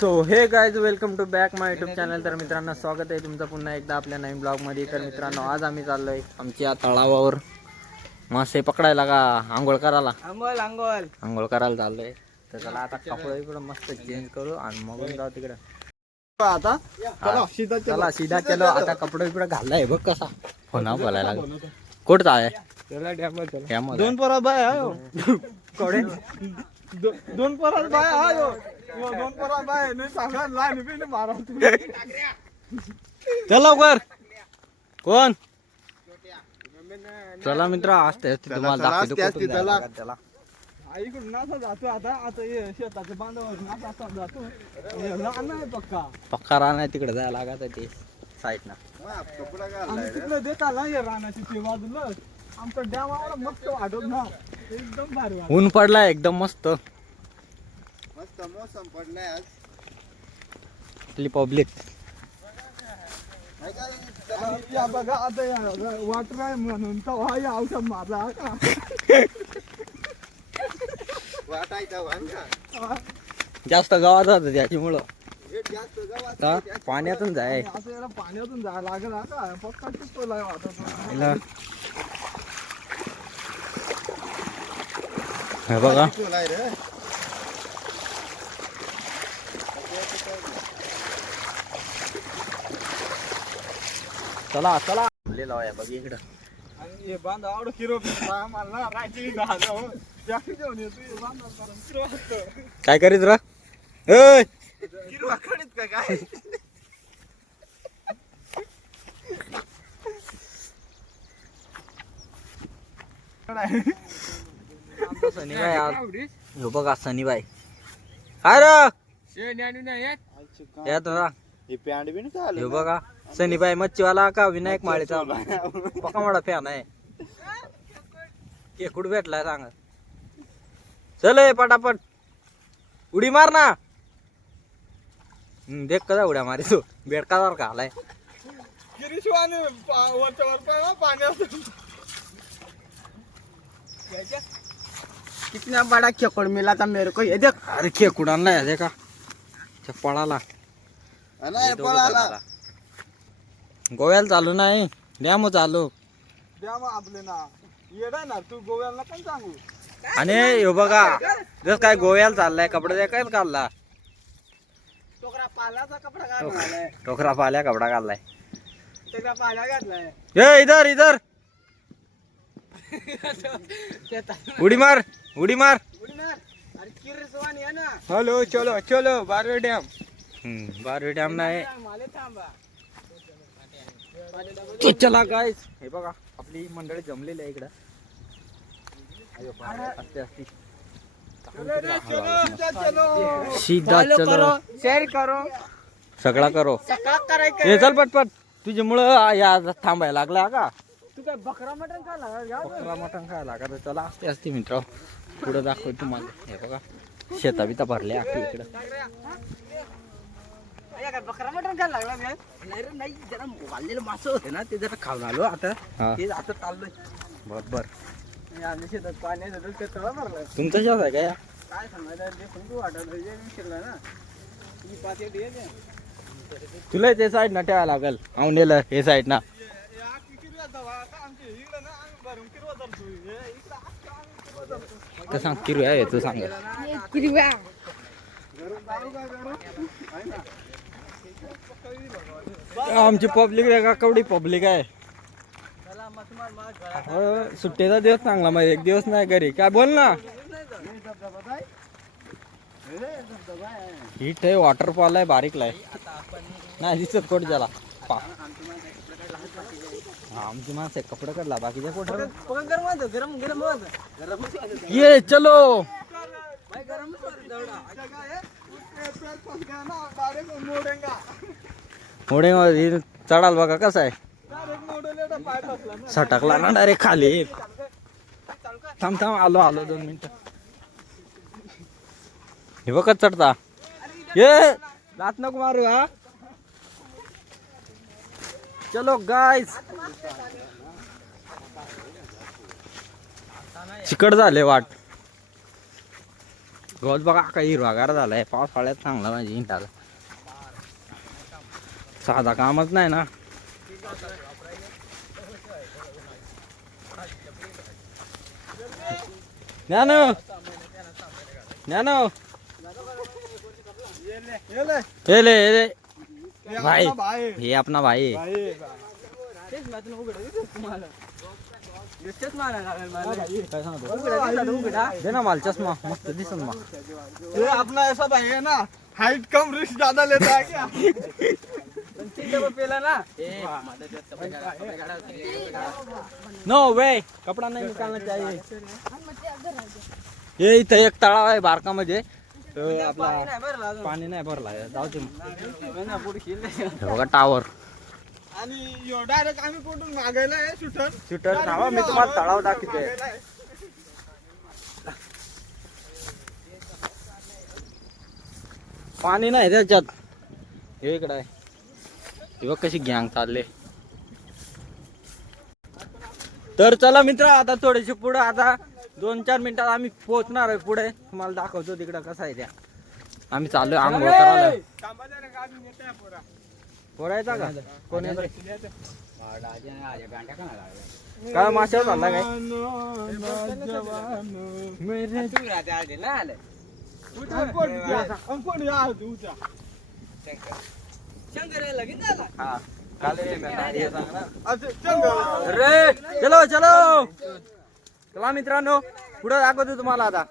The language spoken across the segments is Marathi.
So hey guys welcome to back my YouTube channel. तर मित्रांनो स्वागत आहे तुमचं पुन्हा एकदा आपल्या नवीन ब्लॉगमध्ये. तर मित्रांनो आज आम्ही चाललोय आमच्या तळावावर मासे पकडायला का आंघोळ करायला आंघोळ करायला चाललोय. तर चला आता कपडे इकडं मस्त चेंज करू आणि मग जाऊ तिकडं. आता चला सीधा चलो. आता कपडे इकडं घाललाय बघ कसा हो ना बोलायला कुठं आहे दोन पोरा बाय कोडे दोन पोरा बाय आयो दोन पोरा बाय नाही सांगा लहान बी मारा चल लवकर. कोण चला मित्र असते तुम्हाला दाखवतो त्याला. आईकडून नासा जातो आता आता शेताच्या बांधावर नासा जातो लहान नाही पक्का रान आहे तिकडे जायला लागत ते साईड ना. तिकडे देता ना हे रानाची ते बाजूला आमचा डॅम आवडा मस्त वाटत ना एकदम भारी ऊन पडलाय एकदम मस्त मस्त मौसम पडलाय आज. आपली पब्लिक या बघा आता वाटर आहे म्हणून तर हा औषध मारला का जास्त गावात जात त्याच्यामुळं पाण्यातून जाय पाण्यातून जायला लागेल का फक्त चिपला बघा चला चला लावूया बघ इकडं. आणि बांध आवड किरो मला राहायची झालं घेऊन येतो बांध काय करीत रा किरवा खडीत का काय सनीबाई आज बघा सनीबाई काय यात बघा सनीबाई मच्छीवाला का विनायक माळीचा पका मोठा फॅन आहे. केकुड भेटलाय सांग चल पटापट उडी मार ना. देख कसा उड्या मारी तो बेडकादार का आलाय गिरीशवाने वरच्या वर पाण्यात कितना बड़ा खेकड़ मिला था मेरे को ये देख. अरे खेकुड आणलाय देखा पळाला गोव्याला चालू नाही डॅम चालू द्या मग आपले ना येडा ना तू गोव्याला पण सांगू. आणि हे बघा जस काय गोव्याला चाललाय कपडे दे काय काढला टोकरा पाल्याचा कपडा घातलाय टोकरा पाल्या कपडा काढलाय टोकरा पाल्या घातलाय ए इधर इधर उडी मार उडी मार. अरे किरसवानी आहे ना. हॅलो चलो चलो बारवे डॅम. बारवे डॅम नाही तो चला गाइस. हे बघा आपली मंडळी जमलेली आहे इकडं. सीधा चलो शेअर करो सगळा करो करायचं. हे चल पटपट तुझ्यामुळं या थांबायला लागला का तू काय बकरा मटण खाला बकरा मटण खायला का. चला असते असते मित्र पुढे दाखव तुम्हाला. हे बघा शेता बिता भरले आखी इकडं. बकरा मटण खायला लागला नाही रे नाही जरा वाळलेलं मासं होते ना ते जरा खाऊन आलो आता ते आता चाललोय बरोबर. आम्ही शेतात पाणी जातो ते तळा भरलाय. तुमचं शेत आहे का काय सांगायचं तू वाटत विसरला ना ही पाती दे तुला ते साईड ना ठेवायला लागल औंडेला हे साईड ना सांग किरू आहे तू सांग आमची पब्लिक आहे का कवडी पब्लिक आहे. सुट्टीचा दिवस चांगला मग एक दिवस नाही घरी काय बोल ना. हिट आहे वॉटरफॉल आहे बारीकला नाही दिसत कोट झाला आमची माणसं कपडे काढला बाकीच्या कोट गरम गरम ये चलो मोडे चढाल बघा कसा आहे सटकला ना डायरेक्ट खाली. थांब थांब आलो आलो 2 मिनिटं. हे बघ चढता ये दात नको मारू हा. चलो गाइस चिकट झाले वाट गवत बघा काही हिरवागार झालाय. पावसाळ्यात चांगला माझी हिंटाला. साधा कामच नाही ना. ज्ञानो ज्ञानो ये ले भाई, ये अपना भाई है. दे ना माल चष्मा मस्त दिसन मा. ये अपना ऐसा भाई है ना, हाइट कम रिस्क ज्यादा लेता है क्या? नो वे कपड़ा नहीं निकालना चाहिए. ये इथं एक तळाव आहे बारका मध्ये. आपला पाणी नाही भरला. जाऊ दे हे बघा टावर. आणि डायरेक्ट आम्ही कुठून मागायला आहे शूटर. शूटर थांबा मी तुम्हाला तळाव दाखवते. पाणी नाही त्याच्यात. हे इकडं आहे. हे बघ कशी गँग चालले. तर चला मित्र आता थोडेसे पुढे, आता 2-4 मिनिटात आम्ही पोहोचणार आहे पुढे. तुम्हाला दाखवतो तिकडं कसं आहे त्या. आम्ही चाललोय आंघोळ करायला. पोरायचा का कोण येत काय माशावर चालला काय. हा रे चलो चलो. चला मित्रांनो पुढे दाखवतो तुम्हाला आता.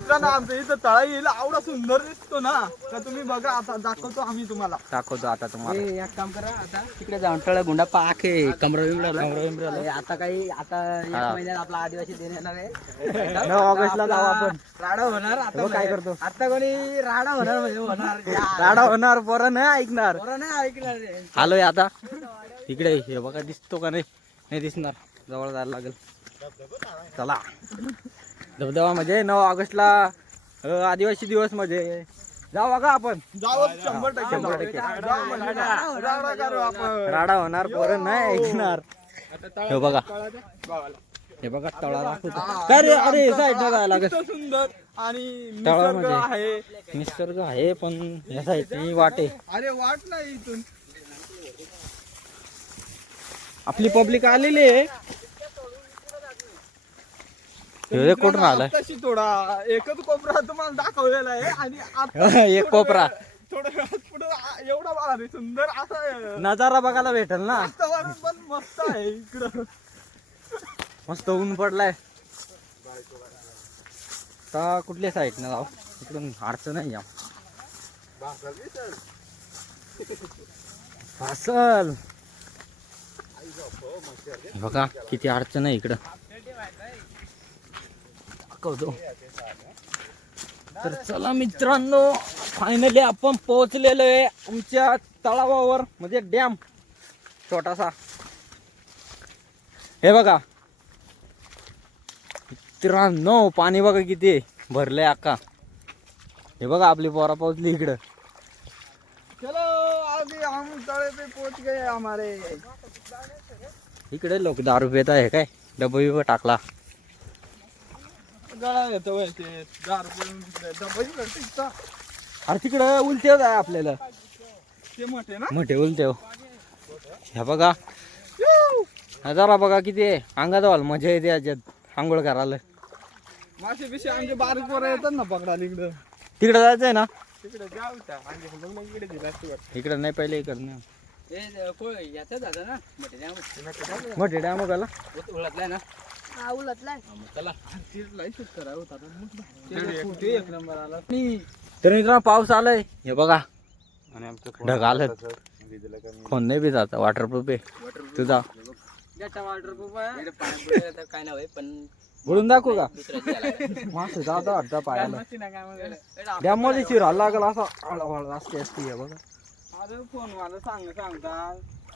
मित्रांनो आमचं इथं तळा येईल आवडा सुंदर दिसतो ना, तर तुम्ही बघा आता दाखवतो आम्ही तुम्हाला. दाखवतो आता तुम्हाला. एक काम करा, आता तिकडे जाऊन तळ गुंडा पाक आहे कमरा विमराला. आता काही आता एक महिन्यात आपला आदिवासी दिन येणार आहे. 9 ऑगस्टला जाऊ आपण. राडा होणार आता. काय करतो आता कोणी राडा होणार म्हणजे होणार. राडा होणार. पोरं नाही ऐकणार. बरं नाही ऐकणार रे. आलोय आता इकडे. हे बघा दिसतो का नाही. नाही दिसणार. जवळ जायला लागेल. चला धबधबा म्हणजे 9 ऑगस्टला आदिवासी दिवस मध्ये जाऊ बघा आपण. जाऊ 100% राडा करू आपण. राडा होणार. पोरं नाही ऐकणार. हे बघा हे बघा तळा दाखवतो. काय रे अरे साईड जायला लागेल. इतकं सुंदर आणि निसर्ग तळामध्ये आहे. निसर्ग आहे पण या साईडनी वाटे. अरे वाट नाही इथून. आपली पब्लिक आलेली आहे. हे कुठून आलाय. तशी थोडा एकच कोपरा तुम्हाला दाखवलेला आहे आणि आता एक कोपरा थोडं वेळात पुढे एवढा भारी सुंदर असा नजारा बघायला भेटेल ना. वातावरण पण मस्त आहे इकडं. मस्त ऊन पडलाय. आता कुठल्या साईड न जाऊ. इकडून अडचण नाही. फासल बघा किती अडचण आहे इकडं. दाखवतो. तर चला मित्रांनो फायनली आपण पोहोचलेलो आहे आमच्या तळावावर म्हणजे डॅम छोटासा. हे बघा मित्रांनो पाणी बघा किती भरलंय अक्का. हे बघा आपली पोरा पोहोचली इकडं. चलो अभी हम तळे पे पहुंच गए हमारे. इकडे लोक दारू पित आहे काय. डब्बा बिब्बा टाकला. गळा येतो ते 10 रुपये. अरे तिकडे उलटेव आहे आपल्याला. ते मोठे ना मोठे उलटेव. ह्या बघा जरा बघा किती आहे. अंगात वाल मजा येते याच्यात आंघोळ करायला. मासे बिशे आमचे बारीक पोरं येतात ना पकडायला इकडं. तिकडे जायचंय ना. तिकडे जाऊ त्या इकडे दिला. इकडे नाही पहिले इकडे नाही. याचा दादा ना मोठे डॅम बघायला. उलटलाय ना. एक नंबर आला. तर मित्रांनो पाऊस आलाय. हे बघा ढग आलं. फोन नाही बी जाता. वॉटरप्रूफ आहे तुझा. वॉटरप्रूफ आहे काय नाव आहे पण बोलून दाखवू का. दुसऱ्याची मासे जाता अर्धा पायाला. डॅम मध्ये शिरायला लागला असा हळूहळू असते असते. हे बघा. अरे फोन मला सांगता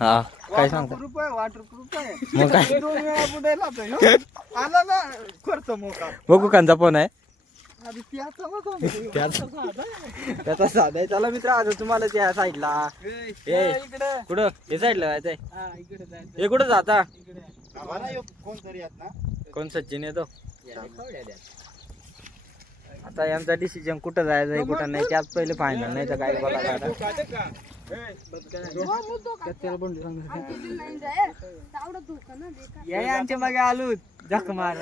हा काय सांगता. वॉटरप्रूफ आहे. वॉटरप्रूफ आहे. मग काय 2 वेळा पुढे आला ना खर्च मोका. बघू कांचा फोन आहे. अरे त्याचा मग त्याचा साधा आहे. चला मित्र आता तुम्हाला त्या साईडला. इकडे कुठं हे साईडला जायचंय. इकडे जायचं. हे कुठं जाता. कोणतरी आहेत ना. कोण सचिन येतो. आता यांचा डिसिजन कुठं जायचंय कुठं नाही त्यात पहिले फायनल नाही तर काय बघा यांच्या मागे आलो जख मार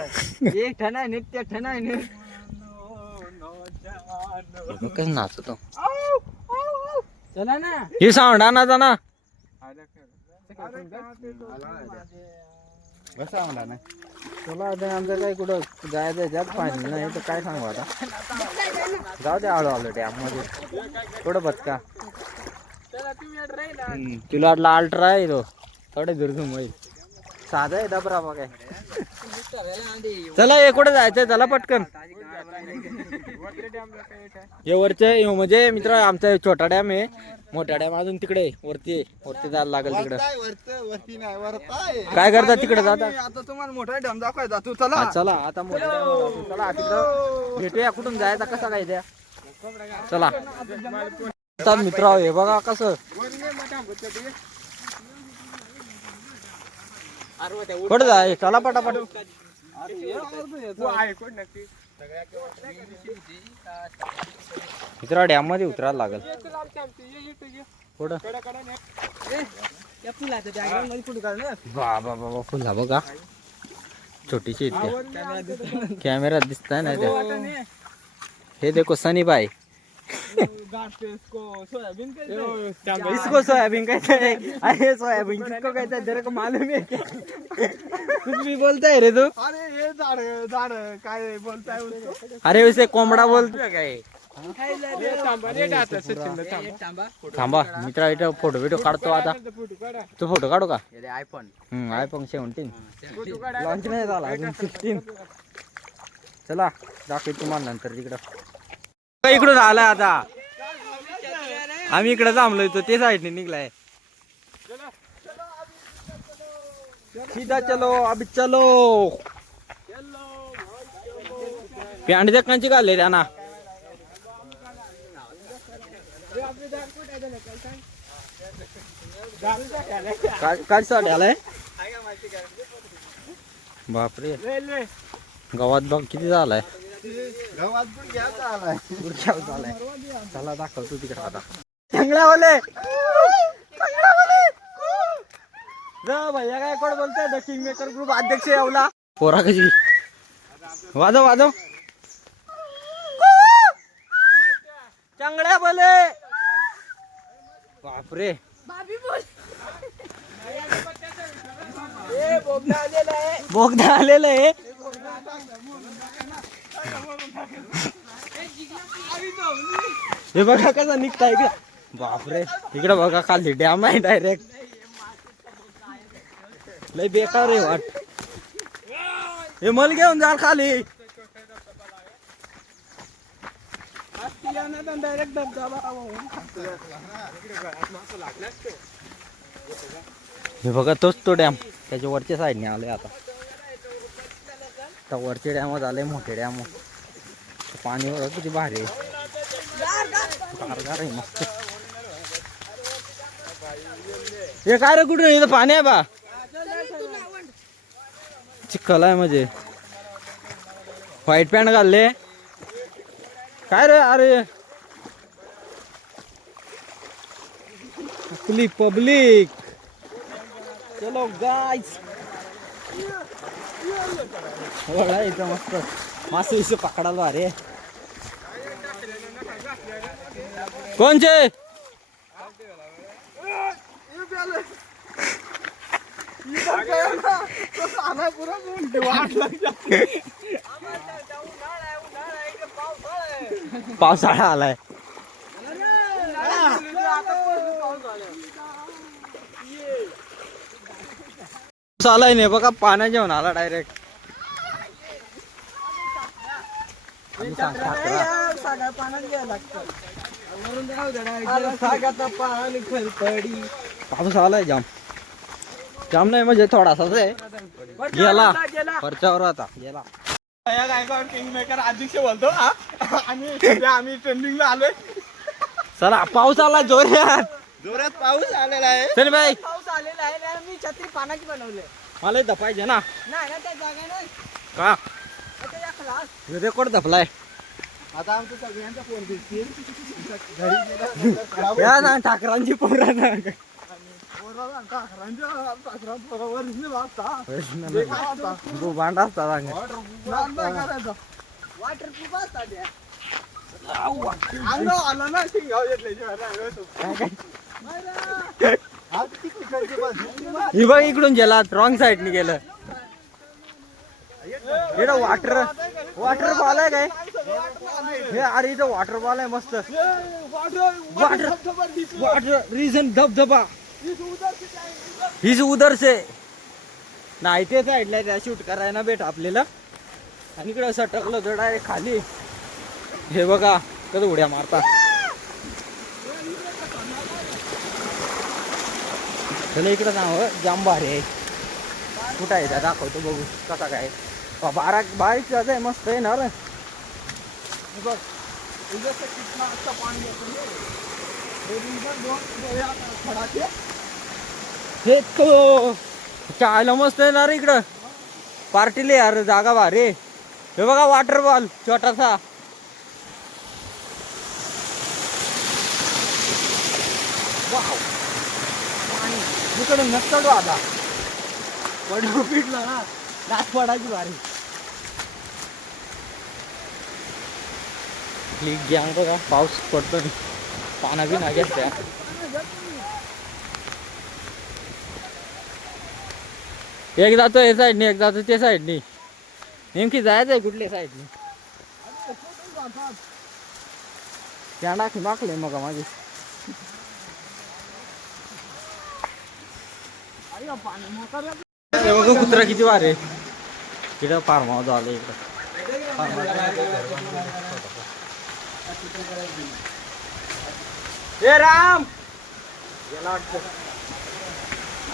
एक ठना नित्य ठना कसं नाचतो चला ना हे साऊंड आणायचा ना चला आता आमचं काय कुठं जायचं त्यात फायनल नाही तर काय सांगू आता जाऊ दे हळूहळू डॅम मध्ये थोडं बचका तुला वाटला अल्ट्रा आहे तो थोडे दुर्गम होईल साधा आहे डबरा बघ काय चला हे कुठं जायचंय चला पटकन हे वरचे म्हणजे मित्र आमचा छोटा डॅम आहे मोठा डॅम अजून तिकडे वरती जायला लागेल तिकडे काय करतात तिकडे जातात आता तुम्हाला मोठा डॅम दाखवायचा तू चला हा, चला आता मोठ्या डॅमवर जाऊ. चला तिकडं भेटूया कुठून जायचा कसा काय त्या चला आता मित्र हे बघा कसं कुठं जाय चला पटापट मित्र डॅम मध्ये उतरायला लागेल कुठं बाबा फुला बघा छोटीशी कॅमेरा दिसताय ना त्या हे देखो सनी भाई इसको सोयाबीन कहते हैं अरे सोयाबीन किसको कहते हैं तेरे को मालूम है क्या कुछ भी बोलता है रे तू अरे हे झाड झाड काय बोलताय उसको? अरे उसे कोंबडा बोलतो काय थांबा मित्रा इथं फोटो बिटो काढतो आता तू फोटो काढू का आयफोन आयफोन 17 लॉन्च नाही झाला अजून 16 चला दाखव तुम्हाला नंतर तिकडं इकडून आलाय आता आम्ही इकडे थांबलोय तो ते साईडने निघलाय सीधा चलो अभी चलो पॅन्ट जकांची घालले त्यांना काय साठी आलाय बापरे गावात बघ किती झालाय गावात पण घ्यायचा आलाय चला दाखवतो तिकडे आता चांगल्यावाले जा भैया काय कोण बोलतोय द किंग मेकर ग्रुप अध्यक्ष यावला पोरा कशी वाजव वाजव चांगल्या बोले बापरे बोगदा आलेला आहे हे बघा कसा निघता इकडे बापरे इकडे बघा खाली डॅम आहे डायरेक्ट लय बेकार आहे वाट हे मल घेऊन जा खाली डायरेक्ट हे बघा तोच तो डॅम त्याच्या वरच्या साईडने आलोय आता वरचे डॅम आले मोठे डॅम पाणी बघा किती भारी आहे गारगार आहे मस्त हे काय रे कुठून इथं पाणी आहे बा चिखल आहे म्हणजे व्हाईट पॅन्ट घालले काय रे अरे पब्लिक चलो गाइस वळा इथं मस्त मासे विसे पकडालो अरे कोणचे पावसाळा आलाय आलाय नाही बघा पाण्या जेवण आला डायरेक्ट पाऊस आलाय जाम जाम नाही म्हणजे थोडासाच आहे गेला वरच्यावर आता गेला गायकवाड किंग मेकर अध्यक्ष बोलतो आणि सध्या आम्ही ट्रेंडिंगला आलोय चला पाऊस आला जोरात पाऊस आलेला आहे चल बाई पाऊस आलेला आहे ना मी छत्री पानाची बनवले मला इथं पाहिजे ना नाही ना त्या जागा नाही का त्या खालास रेकॉर्ड धपलाय आता आमचं सगळ्यांचा फोन दिसतील घरी गेल्यानंतर या ना ठाकरांची पोरा ना पोराला ठाकरांच्या ठाकरा पोरावर original असता. ते काय असता? भांडा असतात अंगात. लहान नाही करायचं. Waterproof असता त्या. अंगावर आलं ना शिंगावर घेतल्याशिवाय नाही होत. नाही रे. आज तिकडे खायची बाजू. ही बघ इकडून गेला रॉंग साईडने गेलं. इकडं वॉटरफॉल आहे काय हे? अरे इथं वॉटरफॉल आहे मस्त. वाटर रिझन धबधबा हीच उधर से नाही ते साईडला त्या शूट करायला भेट आपल्याला. आणि इकडं असं टकलं तर डायरेक्ट खाली. हे बघा कसं उड्या मारतात. चला इकडं नाव जाम भारी आहे. कुठं आहे त्या दाखवतो बघू कसा काय. बारीक जात आहे मस्त आहे ना रे. बघ उद्याचं कितना अच्छा पाणी येतं हे. हे रिंगण दोन डोळ्या खडाचे. हे तो चायला मस्त आहे ना रे इकडं. पार्टीले यार जागा भारी. हे बघा वॉटरफॉल छोटासा. वाव इकडे नसतो आता पडलो पिटला ना नाच पडायची भारी. गँग बघा पाऊस पडतो पाना बी नाही त्या. एक जातो हे साईडनी एक जातो ते साईडनी. नेमकी जायचं आहे कुठल्या साईडनी? त्या टाकी मागले मग माझी. हे बघ कुत्रा किती वारे. इकडं फार्म हाऊस आलं इकडं. ए राम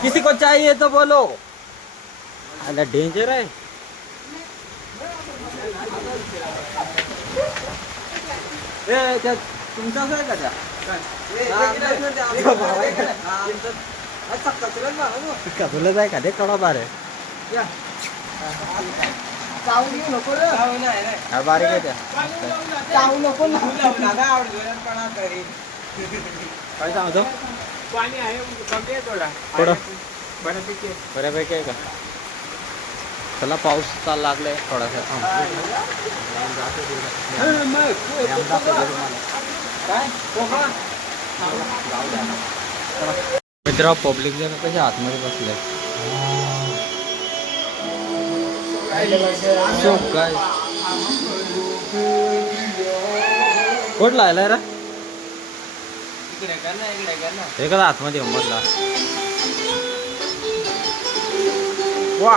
किसी को चाहिए तो बोलो. अरे डेंजर आहे. ए त्या तुमचाच आहे का त्या? तुलाच आहे का ते कडा बार आहे. बारीक आहे त्या. काय सांगतो पाणी आहे कमी आहे थोडा. थोडं बऱ्यापैकी बऱ्यापैकी आहे का? चला पाऊस चालू लागलाय थोडासा. मित्र पब्लिक जण कसे आतमध्ये बसले. सो काय कोण लायलाय रा एखादा आतमध्ये मधला. वा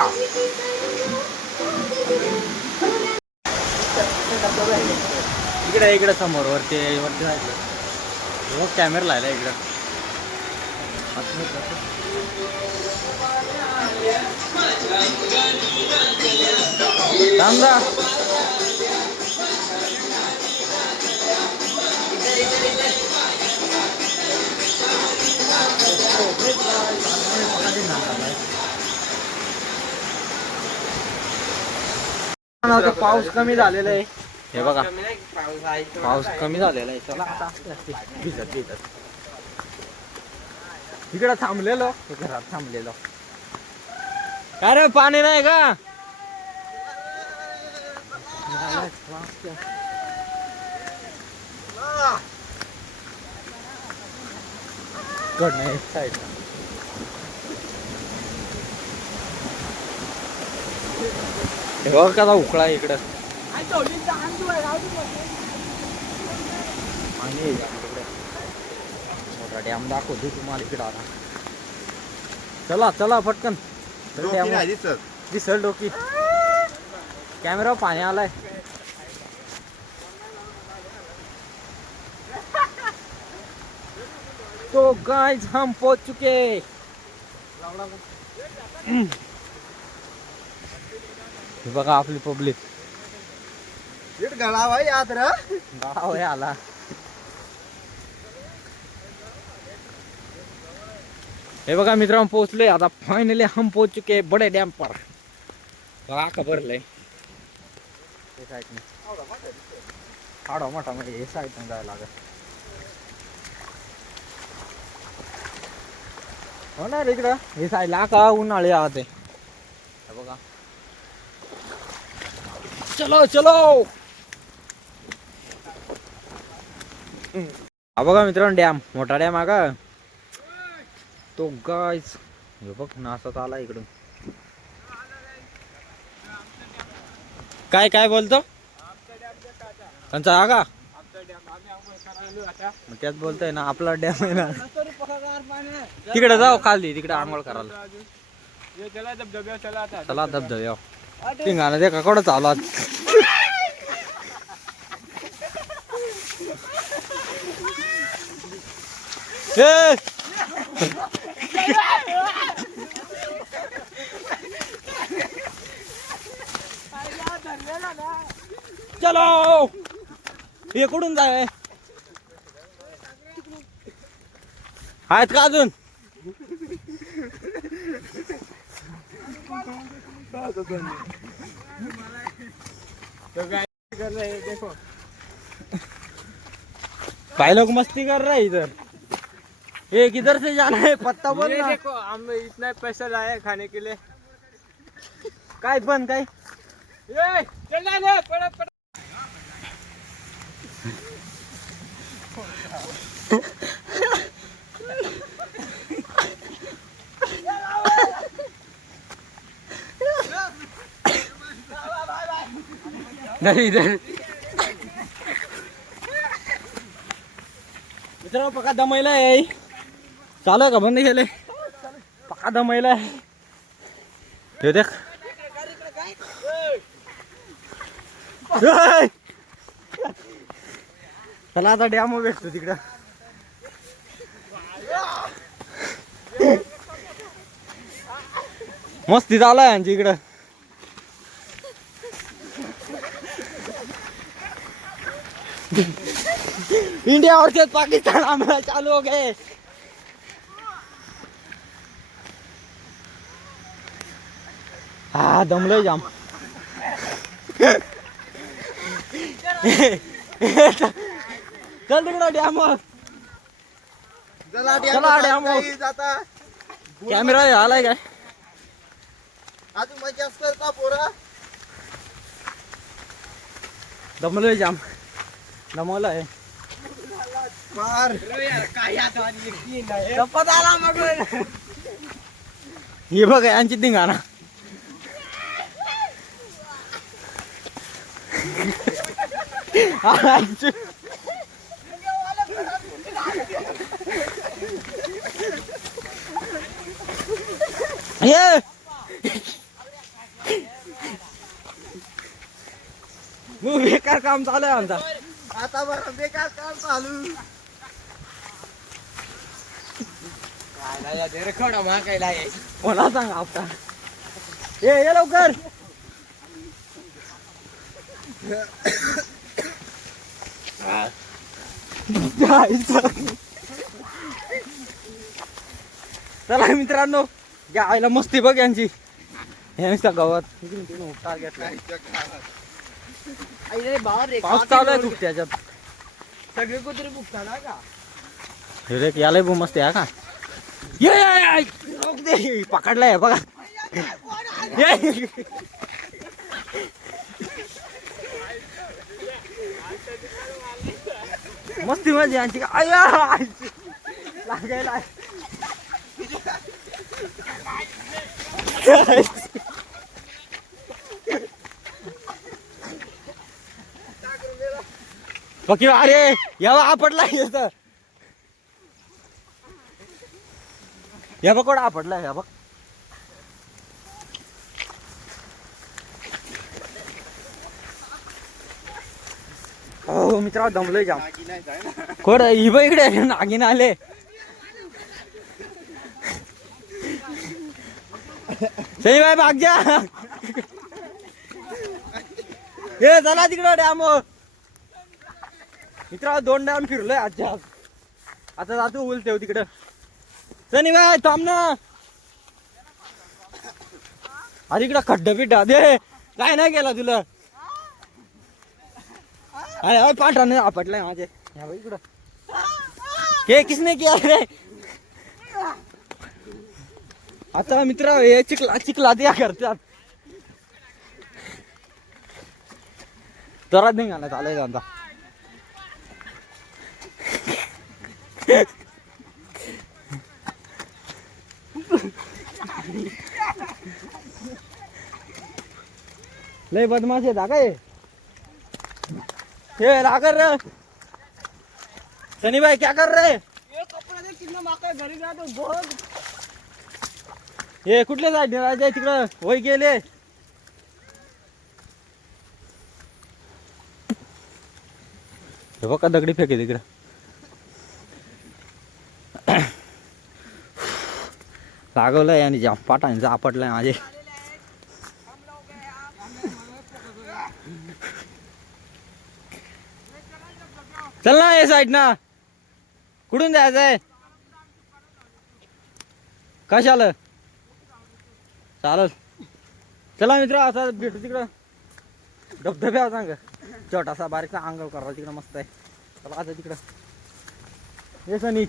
इकडे समोर वरती साईडला कॅमेरा लायला इकडं. थांबा पाऊस कमी झालेला आहे. हे बघा पाऊस कमी झालेला आहे. चला आता भिजत इकडं थांबलेलो घरात थांबलेलो. काय रे पाणी नाही का? गड नाही साईड. हे बघ कसा उकळा इकडं. मोठा डॅम दाखवतो तुम्हाला इकडं आता. चला पटकन दिसल डोकी. कॅमेरा पाणी आलाय. तो गाइस हम पहुंच चुके. बघा आपली पब्लिक गळावा यात्रा गाव आहे आला. हे बघा मित्रांनो पोहोचले आता. फायनली हम पहुंच चुके बड़े डैम पर. बघा का भरलंय आडो मोठा म्हणजे हे साईडनं जायला लागत. हो ना रे इकडं हे साईडला का उन्हाळी आहात हे बघा. चलो चलो. हा बघा मित्रांनो डॅम, मोठा डॅम आहे का तो गायस. हे बघ नासात आला इकडून. काय काय बोलतो त्यांचा हा का मग त्यात बोलतोय ना आपला डॅम आहे ना. तिकडे जाऊ खाली तिकडे आंघोळ करायला. चला धबधब्या पिंगाना ते का कुठं चालू. चलो हे कुठून जाय आहेत का अजून. भाई लोग मस्ती कर रहे हैं इधर. ये किधर से जाना है पत्ता बोल ना. देखो हम इतना पैसा लाए खाने के लिए. काय पण काय ये चल ले पड़ा पड़ा. नाही इधर मित्रांनो पक्का दमायला आहे. चालू आहे का बंद केले पक्का दमायला आहे. हे देख चला आता डॅम भेटतो तिकडं. मस्ती चालू आहे यांची इकडं. इंडिया और पाकिस्तान हमला चालू हो गए. हा दमलोय जाम. चल तिकडं डॅम. चला डॅम. कॅमेरा आलाय काय अजून मजा असतं का पोरा. दमलोय जाम. दमवलंय हे बघ यांची धिंगाणा. ये बेकार काम चालू आहे आमचा. आता बरं बेकार काम चालू. कोणा सांग आता ये लवकर. चला मित्रांनो या आईला मस्ती बघ यांची. हे नुसत्या गावात पाऊस चालू आहे खूप त्याच्यात. सगळे कुत्रे बुकता ना का. हे याला बो मस्ती आहे का. ये पकडलाय बघा. मस्ती माझी यांची आया लागायला. बाकी अरे यावा आपटला येतं. या बघ कोण आपटला या बघ. हो मित्रा दमलोय जाम. कोण ही बघ इकडे नागिन आले. सई बाय भाग जा. हे चला तिकडं डॅम. मित्रा 2 डॅम फिरलोय आजच्या. आता जातो बोलते तिकडं. सनी बाय थांब ना. अरे इकडं खड्डा बिड्डा दे काय नाही केला तुला. अरे अरे पांढरा नाही आपटलाय माझे या बाई इकडं हे किसने किया रे आता मित्र हे चिखला द्या करतात जरा निघाला चालायचं आता लय बदमाश आहे काय हे लागर रे सनी भाई क्या कर रहे घरी जातो बघ हे कुठल्या साईडने राहायचे तिकडं होय गेले हे बघा दगडी फेके तिकडं लागवलंय आणि जाम पाटांचा आपटलाय माझे चल ना ये साईड ना कुठून जायचंय कशाला चालल चला मित्र आता भेटू तिकडं धबधब्या सांग छोटासा बारीकसा अंगावर करा तिकडं मस्त आहे चला आता तिकडं हे सनी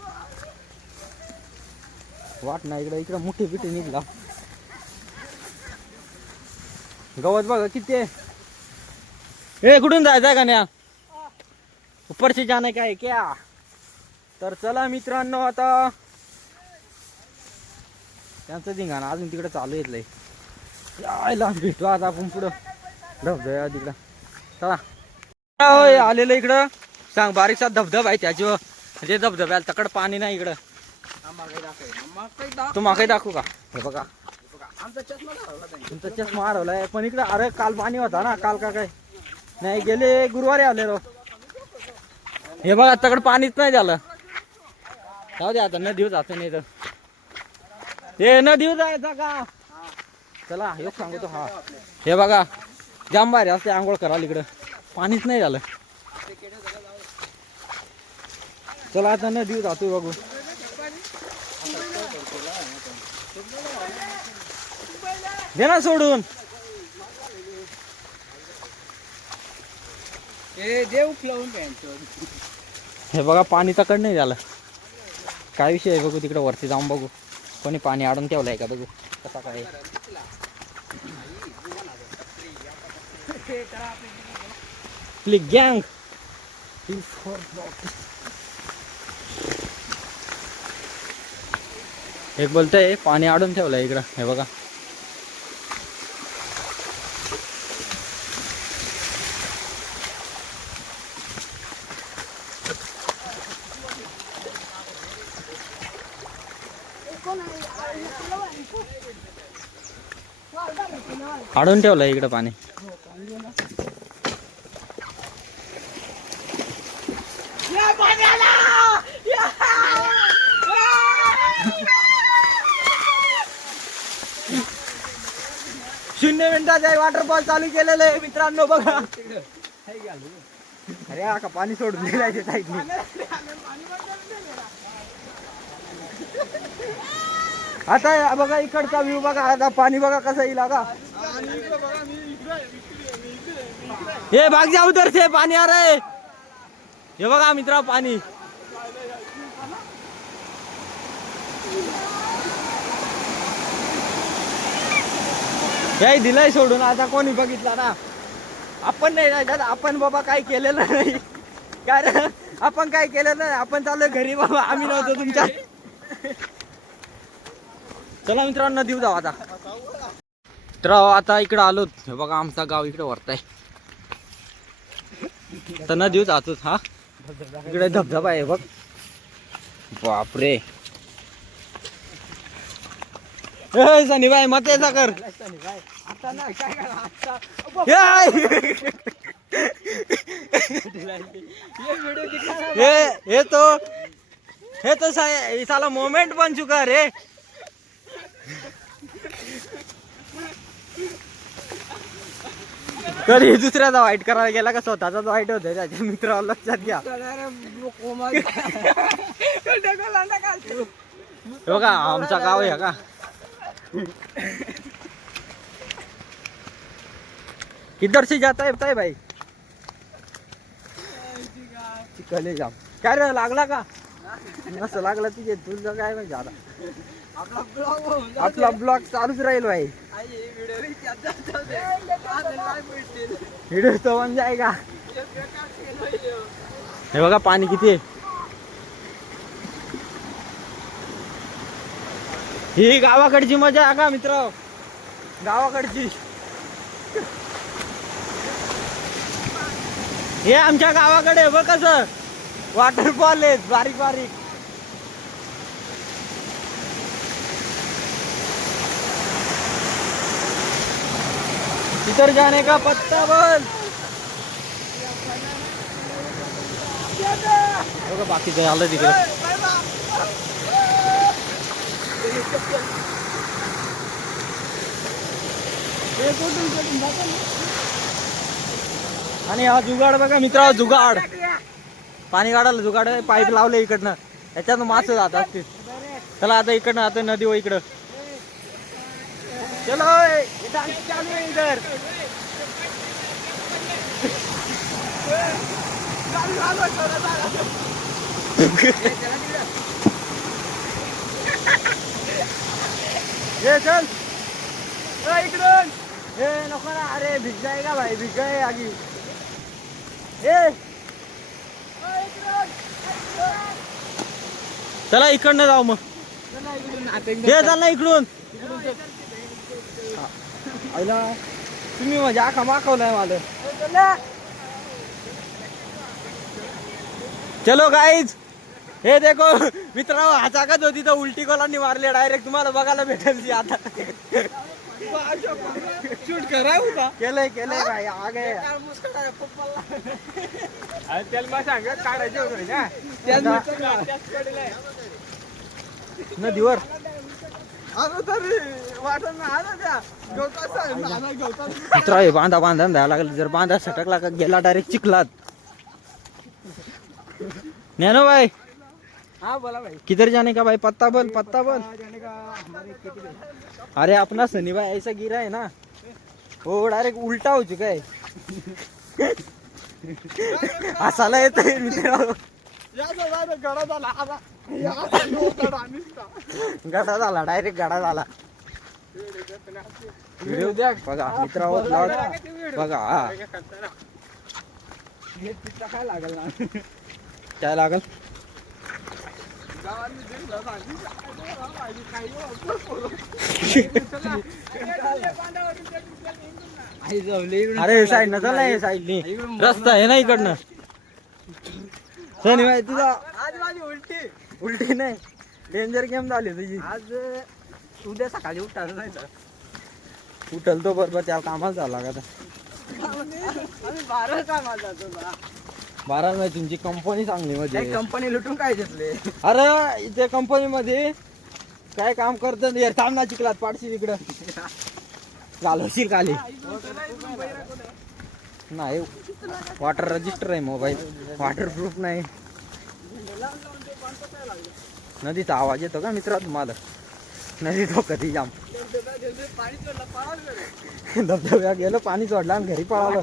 वाट नाही इकडं इकडं मोठी पिठी निघला गवत बघा किती आहे हे कुठून जायचंय का न्या ऊपरचे जाणे काय क्या तर चला मित्रांनो आता त्यांचं धिंगाणा अजून तिकडे चालू येतलंय यायला भेटू आता आपण पुढं धबधब्या तिकडं चला होय आलेलं इकडं सांग बारीकसा धबधबा आहे त्याच्यावर म्हणजे धबधब्याला तकड पाणी नाही इकडं तुम्हाला काही दाखवू का हे बघा तुमचा चष्मा हरवलाय पण इकडं अरे काल पाणी होता ना काल का काय नाही गेले गुरुवारी आले रो हे बघा तकड पाणीच नाही झालं जाऊ दे आता नदीवर जातो नाही तर हे नदीवर जायचा का चला योग सांगतो हा हे बघा जाम भारी असते आंघोळ करायला इकडं पाणीच नाही झालं चला आता नदीवर जातोय बघू दे ना सोडून देव फ्लावून हे बघा पाणी तकड नाही झालं काय विषय आहे बघू तिकडे वरती जाऊन बघू कोणी पाणी अडून ठेवलंय का बघू कसा काय आपली गँग एक बोलतंय पाणी अडून ठेवलंय इकडं हे बघा अडून ठेवलंय इकडं पाणी शून्य मिनिटाचा वॉटरफॉल चालू केलेलं आहे मित्रांनो बघा अरे का पाणी सोडून दिलाय आता बघा इकडचा व्ह्यू बघा आता पाणी बघा कसं येईल का हे भाग जा उधर से पाणी आ रहा है हे बघा मित्रा पाणी हे दिलंय सोडून आता कोणी बघितला ना आपण नाही जायचं आपण बाबा काय केलेलं नाही कारण आपण काय केलेलं नाही आपण चाललोय घरी बाबा आम्ही नव्हतो तुमच्या चला मित्रांनो देऊ जाऊ आता तर आता इकडं आलो हे बघा आमचा गाव इकडे वरताय तर न देऊ जातोच हा इकडे धबधबा आहे बघ बापरे सनी भाई मत याचा कर हे तो साला मोमेंट बन चुका रे तरी दुसऱ्याचा वाईट करायला गेला का स्वतःचाच वाईट होत त्याच्या मित्राला लक्षात घ्या बघा आमचा गाव आहे का किधर से जाता है भाई चिखल आहे जाम. काय रे लागला का नसं लागला तिथे तुझं काय माहिती आता. आपला ब्लॉग चालूच राहील भाई. व्हिडिओ तो बन जाएगा. हे बघा पाणी किती आहे. ही गावाकडची मजा आहे का मित्र, गावाकडची. हे आमच्या गावाकडे बघ कसं वॉटरफॉल आहेत बारीक बारीक. इधर जाने का पत्ता बोल. बघा बाकीचं आलं तिकडे. आणि हा जुगाड बघा मित्रा, जुगाड पाणी काढायला जुगाड पाईप लावले इकडनं, त्याच्यात मासे जात असतील. चला आता इकडनं आता नदी व इकडं चलो चालू आहे इधर. ये चल इकडून. हे नको ना, अरे भिज जाएगा भाई, भिज गए आगी. चला इकडनं जाऊ मग. हे चल ना इकडून. आईला तुम्ही म्हणजे आखा माखवलाय मला. चलो गाईज, हे देखो मित्रांनो, हाचाकच होती तर उलटी कोलांनी मारली डायरेक्ट. तुम्हाला बघायला भेटेल ती आता. शूट करा होता. केलंय भाई आ गए. नदीवर मित्र आहे. बांधा द्यायला लागला. जर बांधा सटकला का गेला डायरेक्ट चिखलात. नैनो भाई, हाँ बोला भाई. किधर जाने का भाई, पत्ता बोल पत्ता बोल. अरे अपना सनी भाई ऐसा गिरा है ना, वो डायरेक्ट उल्टा हो चुका है. हसायला येत गडा झाला, डायरेक्ट गडा झाला. व्हिडिओ द्या बघा मित्र बघा. हा काय लागल ना, काय लागल. अरे साईड न चल ना, साईडनी रस्ता आहे ना इकडनं. सनी भाई तुझा आज माझी उलटी नाही, डेंजर गेम झाली तुझी. आज उद्या सकाळी उठायचं नाही तर उठल तो बरोबर त्या कामाला झाला का. आम्ही 12 कामाला जातो बा. 12 नाही, तुमची कंपनी चांगली मध्ये. कंपनी लुटून काय घेतले. अरे इथे कंपनी मध्ये काय काम करत यार. थांब ना, चिखलात पाडशी तिकडं घालवशील खाली. नाही वॉटर रजिस्टर आहे मोबाईल, वॉटरप्रूफ नाही. नदीचा आवाज येतो का मित्रा तुम्हाला. नदी तो कधी जाम धबधब्या गेलं, पाणी सोडलं आणि घरी पळालं.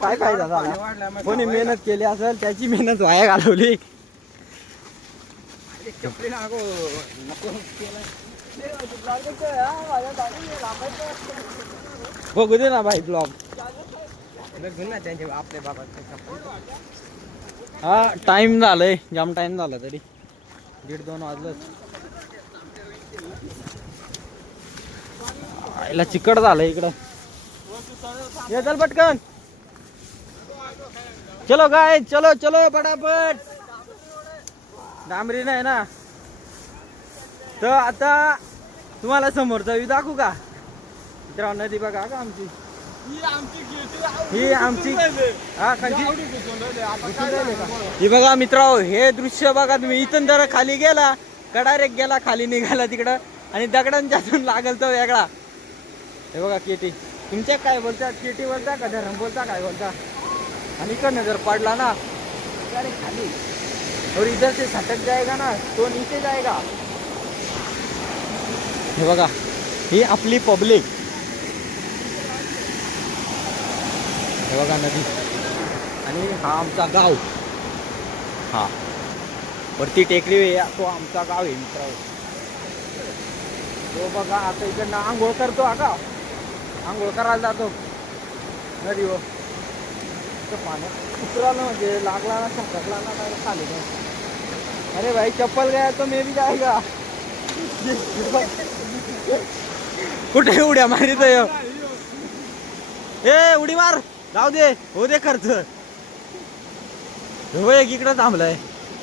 काय फायदा झाला. कोणी मेहनत केली असेल त्याची मेहनत वाया घालवली. बघू दे ना भाई ब्लॉग. आपल्या बाबा हा टाइम झालंय, जाम टाइम झाला तरी 1:30-2 वाजलं. आईला चिकट झालंय इकडं. ये चल पटकन. चलो गाय, चलो चलो पटापट. डांबरी नाही ना तर आता तुम्हाला समोरचा व्ह्यू दाखवू का मित्रांनो. नदी बघा का आमची, ही आमची हा खाली. ही बघा मित्रांनो, हे दृश्य बघा तुम्ही. इथून जरा खाली गेला का डायरेक्ट गेला खाली निघाला तिकडं, आणि दगडांच्यातून लागल तो वेगळा. हे बघा केटी. तुमच्या काय बोलता, केटी बोलता का धरम बोलता, काय बोलता. आणि इकडनं जर पडला ना डायरेक्ट खाली, और इधर से सटक जाएगा ना तो नीचे जाएगा. हे बघा ही आपली पब्लिक. हे बघा नदी, आणि हा आमचा गाव. हा वरती टेकडी तो आमचा गाव आहे मित्र. तो बघा आता इकडनं आंघोळ करतो आता. आंघोळ करायला जातो नदीवर. तर पाण्यात उतरालं म्हणजे लागला ना संकटला ना काय खाली नाही. अरे भाई चप्पल गया तो मैं भी जाएगा. कुठे उड्या मारित ए उडी मार जाऊ दे हो दे खर्च. हो एक इकडं थांबलाय.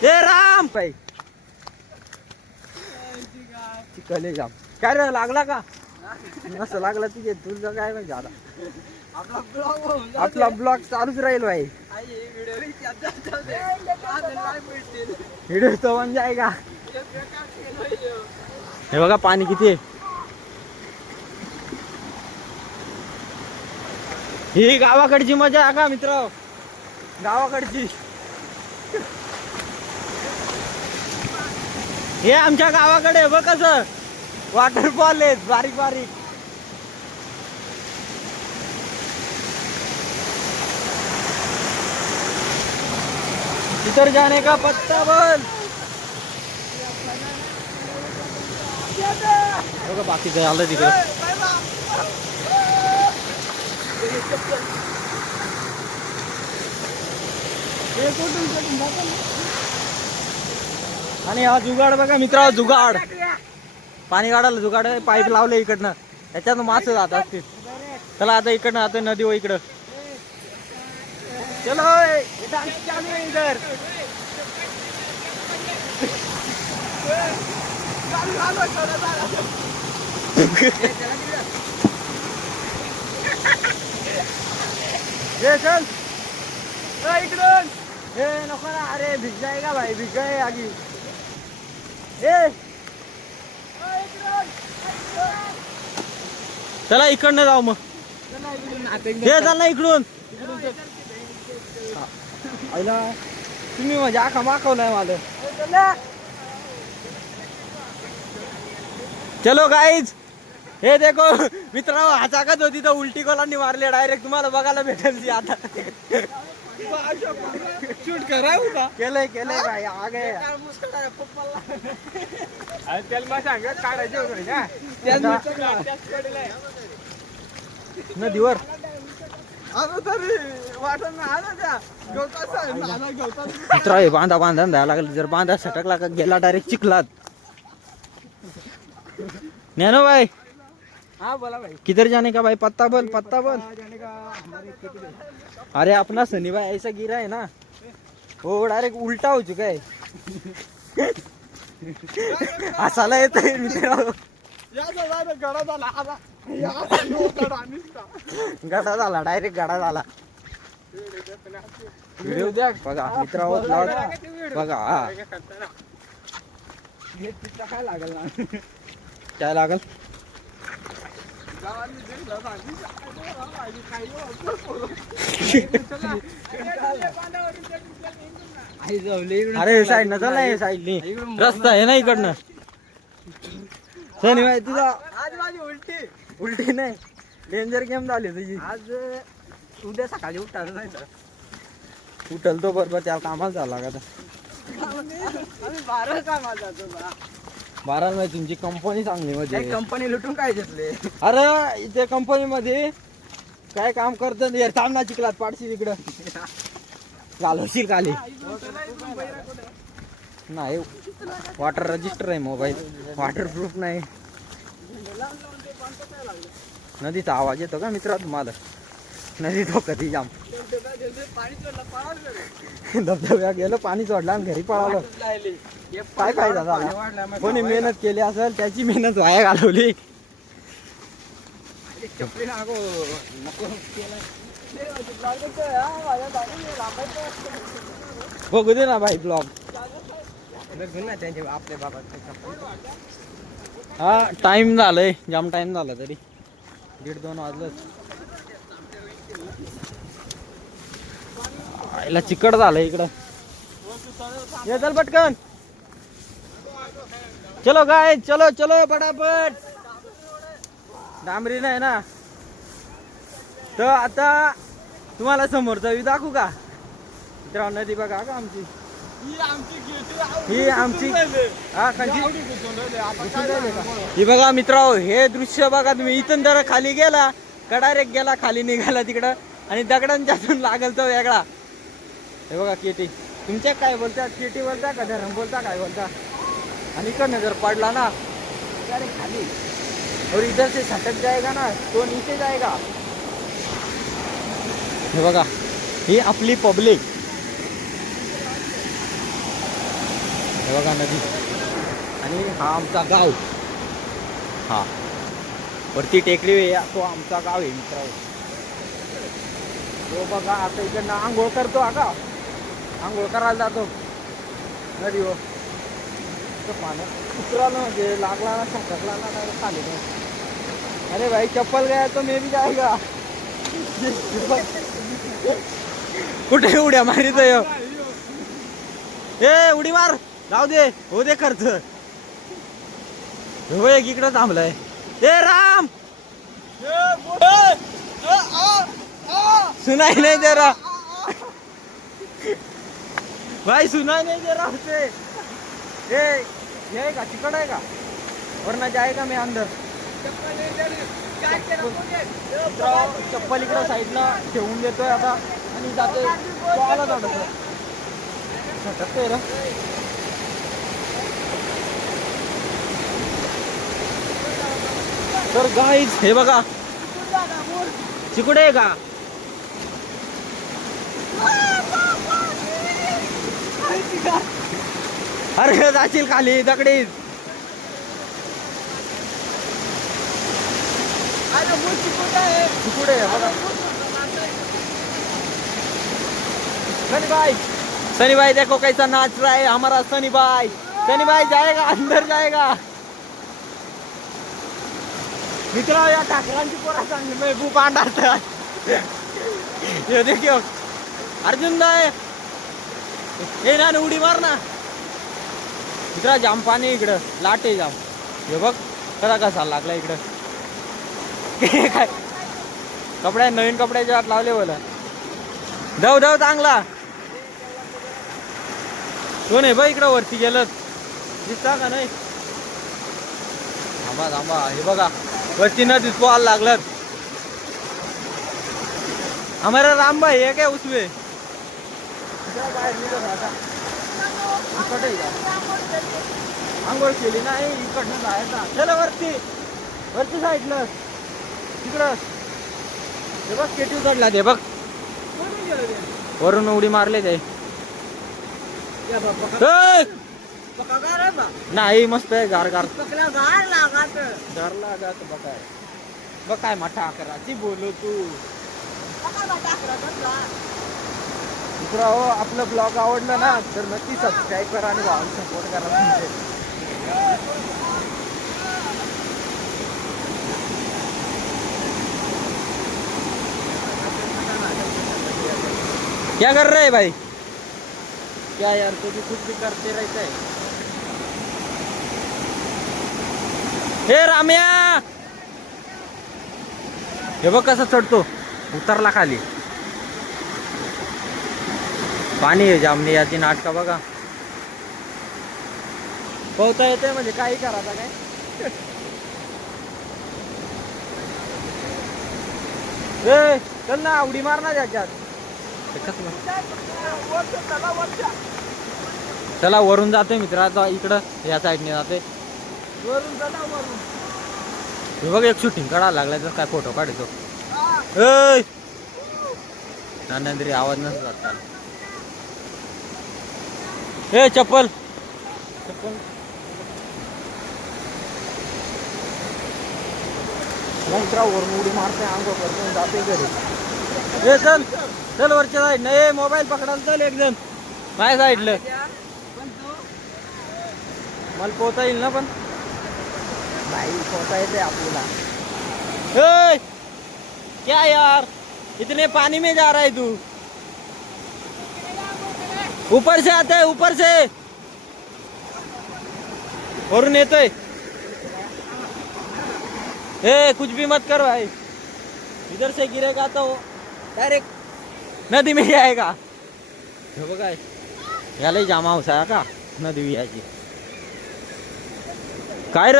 ए राम पाई चिकले जाम काय रे लागला का नसं लागला तुझे तुझं काय माहिती आता. आपला ब्लॉग चालूच राहील भाई. व्हिडिओ तो बन जाएगा. हे बघा पाणी किती आहे. ही गावाकडची मजा आहे का मित्र. गावाकडची हे आमच्या गावाकडे बघ कसं वॉटरफॉल आहेत बारीक बारीक. इधर जाने का पत्ता बोल. बघा बाकीचं आलं तिकडे. आणि हा जुगाड बघा मित्रा जुगाड. पाणी काढायला जुगाड पाईप लावले इकडनं त्याच्यात मासे जात असतील. चला आता इकडनं आता नदी हो इकडं. चलो चालू आहे इधर. चल इकडून. हे नको ना अरे भिज जाएगा भाई भिज गए आगी. चला इकडनं जाऊ मग. हे चल ना इकडून. आईला तुम्ही म्हणजे आखा माखवलाय मला. चलो गाईज हे देखो मित्र हाचाकत होती तर उलटी कोलांनी मारली डायरेक्ट. तुम्हाला बघायला भेटेल ती आता. शूट करा होता केलंय केलंय भाई आगे. नदीवर मित्र आहे बांधा बांधा द्यायला लागला. जर बांधा सटकला का गेला डायरेक्ट चिखलात. नैनो भाई हाँ बोला भाई. किधर जाने का भाई पत्ता बोल पत्ता बोल. जाने का हमारे खेती पे. अरे अपना सनी भाई ऐसा गिरा है ना वो डायरेक्ट उल्टा हो चुका है. हसायला येत आहे मित्र. गडा झाला डायरेक्ट गडा झाला. व्हिडिओ द्या बघा मित्र बघा. हा काय लागल ना काय लागल. अरे साईड न चल ना साईडनी रस्ता आहे ना इकडनं. सनी भाई तुझा आज माझी उलटी उलटी नाही डेंजर गेम झाली तुझी. आज उद्या सकाळी उठणार नाही तर उठल तो बरोबर त्याला कामाला झाला का. आम्ही 12 कामाला जातो बा. 12 मध्ये तुमची कंपनी चांगली म्हणजे. कंपनी लुटून काय घेतले. अरे इथे कंपनी मध्ये काय काम करत यार. थांब ना चिखलात पाडशी तिकडं घालवशील खाली. नाही वॉटर रजिस्टर आहे मोबाईल वॉटर प्रूफ नाही. नदीचा आवाज येतो का मित्रा तुम्हाला. नदी तो कधी जाम धबधब्या गेलं पाणी सोडलं आणि घरी पळालं. काय फायदा झाला. कोणी मेहनत केली असेल त्याची मेहनत वाया घालवली. बघू दे ना भाई ब्लॉग. आपल्या बाबा हा टाइम झालंय जाम टाइम झाला तरी 1:30-2 वाजलं. आईला चिकट झालं इकडं. ये चल पटकन. चलो गाय चलो चलो पटापट. डांबरी नाही ना तर आता तुम्हाला समोरचा व्ह्यू दाखवू का. मित्रांनो नदी बघा का आमची ही आमची हा खालची ही बघा मित्रांनो, हे दृश्य बघा तुम्ही. इथून जरा खाली गेला का डायरेक्ट गेला खाली निघाला तिकडं, आणि दगडांच्यातून लागल तो वेगळा. हे बघा केटी. तुमच्या काय बोलता, केटी बोलता का धरम बोलता, काय बोलता. आणि इकडनं जर पडला ना डायरेक्ट खाली, और इधर से सटक जाएगा ना तो नीचे जाएगा. हे बघा, ही आपली पब्लिक. हे बघा नदी, आणि हा आमचा गाव. हा वरती टेकडी आहे, तो आमचा गाव आहे मित्रांनो. तो बघा आता इकडनं आंघोळ करतो. आता आंघोळ करायला जातो नदीवर. तर पाण्यात उतराला म्हणजे लागला ना, सटकला ना, नाही खाली नाही. अरे भाई चप्पल गया तो मैं भी जाएगा. कुठे उड्या मारित ए, उडी मार, जाऊ दे, हो दे खर्च. हो एक इकडं थांबलाय. ए राम, सुनाई नहीं दे रहा भाई, सुनाई नहीं दे रहा उसे. ये का चिकट है का, वरना जाएगा मैं अंदर. चप्पल इकडं साईडला ठेवून देतोय आता, आणि जाते. आला थोडस झटकतोय रे. तर गाईज हे बघा, चिकुडे आहे का. अरे जाशील खाली दगडीत. चिकुडे बघा. सनी भाई, सनी भाई देखो कैसा नाच रहा है हमारा सनी भाई. सनी भाई जाएगा, अंदर जाएगा. मित्रों या ठाकरांची पोरा चांगली महबूब अंडारतात. हे देखो अर्जुन दाय, हे ना उडी मार ना. मित्रा जाम पाणी इकडं, लाटे जाम. हे बघ कसा कसा लागला इकडं. काय कपड्या, नवीन कपड्याच्या हात लावले बोला. धाव धाव चांगला. कोण आहे बा इकडं वरती गेलं, दिसता का नाही. थांबा थांबा, हे बघा वरती न दिसतो आला लागलं. हमारा राम भाई है क्या उसमें. आंघोळ केली नाही, इकडनं जायचा. चला वरती, वरती साईडला तिकडं. हे बघ केटी उचडला ते बघ, वरून उडी मारले ते. नाही मस्त आहे, गार गार गार लागत. बघाय बघ काय मठा कराची बोलू तू. मित्रा हो, आपलं ब्लॉग आवडलं ना तर नक्की सबस्क्राईब करा आणि भावाला सपोर्ट करा. क्या कर रहे हैं भाई, क्या यार तुझे कुछ भी करते रहते है. हे राम्या, हे बघ कसा चढतो. उतरला खाली, पाणी आहे जामणी याची नाटका बघा. पोहता येते म्हणजे काही करायचं काय. ए चल ना, उडी मार ना त्याच्यात. चला वरून जातोय मित्राचा, इकडं या साईडने जाते. वरून चला, वरून. हे बघ एक शूटिंग काढायला लागलाय तर काय फोटो काढतो. नंदरी आवाज नसतो आता. ए चप्पल चप्पल मित्रा, वरून उडी मारते, आंघोळ करतो, जाते घरी. ए चल चल वरच्या साईड नाही, मोबाईल पकडायला चल एक जण माझ्या साईडला. मला पोहता येईल ना, पण भाई पोहता येते आपल्याला. क्या यार इतने पानी में जा रहा है तू. ऊपर से आता है, ऊपर से वरून येतोय. ए कुछ भी मत कर भाई, इधर से गिरेगा तो डायरेक्ट नदी में जाएगा. हे बघा याला जामा हाऊस आहे का नदी याची काय र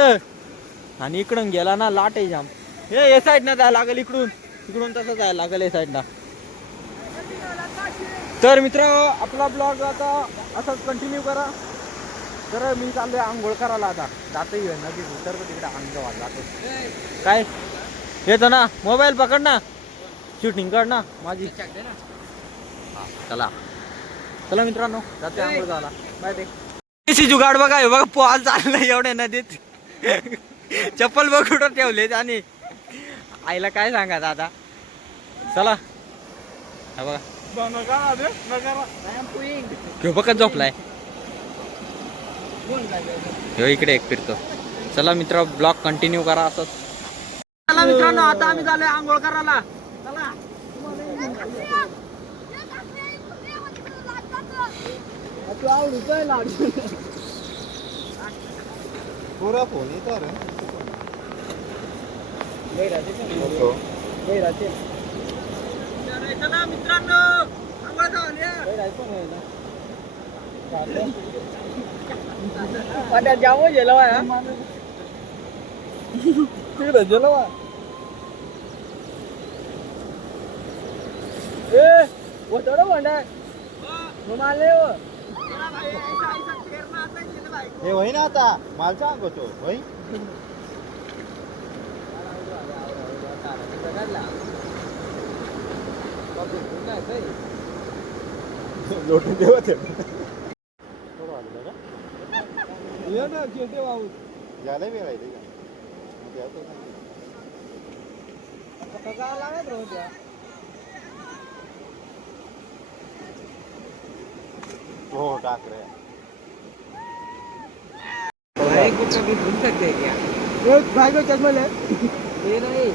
आणि इकडून गेला ना लाट आहे जाम हे साईड ना जायला लागेल इकडून तसं जायला लागेल या साईडला तर मित्र आपला ब्लॉग आता असंच कंटिन्यू करा तर मी चाललोय आंघोळ करायला आता जातोय नदी उतरतो तिकडे अंगवा जातो काय येतो ना मोबाईल पकड ना शूटिंग कर ना माझी चला चला मित्रांनो जाते आंघोळ झाला बाय ते जुगाड बघा हे बघा पोहाल चाललंय एवढ्या नदीत चप्पल बघ कुठं ठेवले आणि आईला काय सांगा आता चला हा बघा ह्यो बघा झोपलाय ह्यो इकडे एक फिरतो चला मित्र ब्लॉग कंटिन्यू करा असंच चला मित्रांनो आता आम्ही झालोय आंघोळ करायला चला तू आवडतोय लाडू पुरा फोन येतो रे चला मित्रांनो आंघोळ पाट्यात जावं गेलो तिकडे गेलो थोडं म्हणा माले हे होई ना आता मला सांगतो तो होई लोटून देवत झालं वेळ आहे हो टाक रे कुछ भी भूल सकते हैं क्या एक भाई को चश्मा ले ये नहीं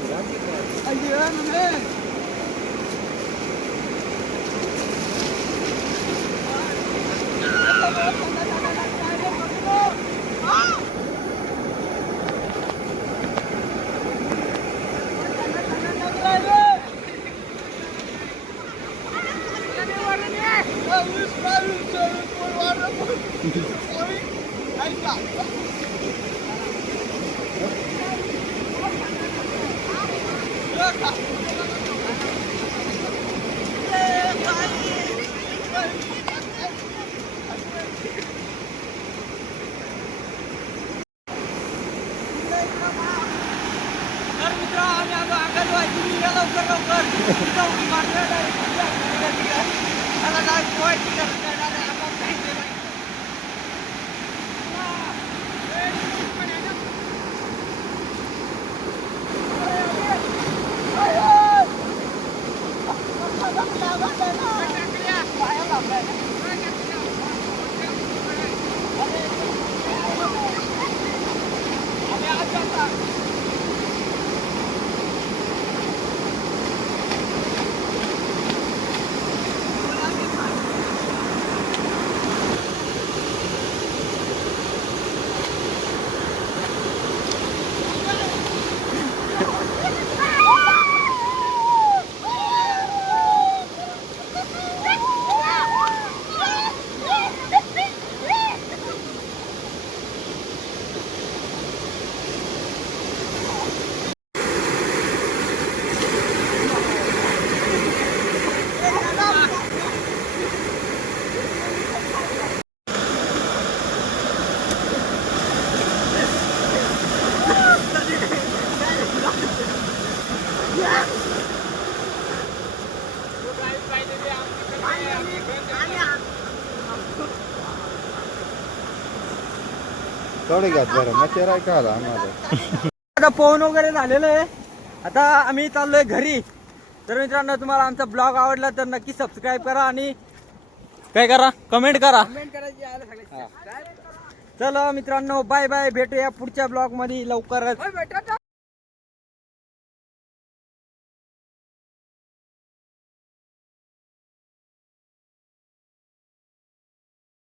थोडे घ्यात बरं मग ते राय का आला आम्हाला आता पोहून वगैरे झालेलं आहे आता आम्ही चाललोय घरी तर मित्रांनो तुम्हाला आमचा ब्लॉग आवडला तर नक्की सबस्क्राईब करा आणि काय करा कमेंट करा चला मित्रांनो बाय बाय भेटूया पुढच्या ब्लॉग मध्ये लवकरच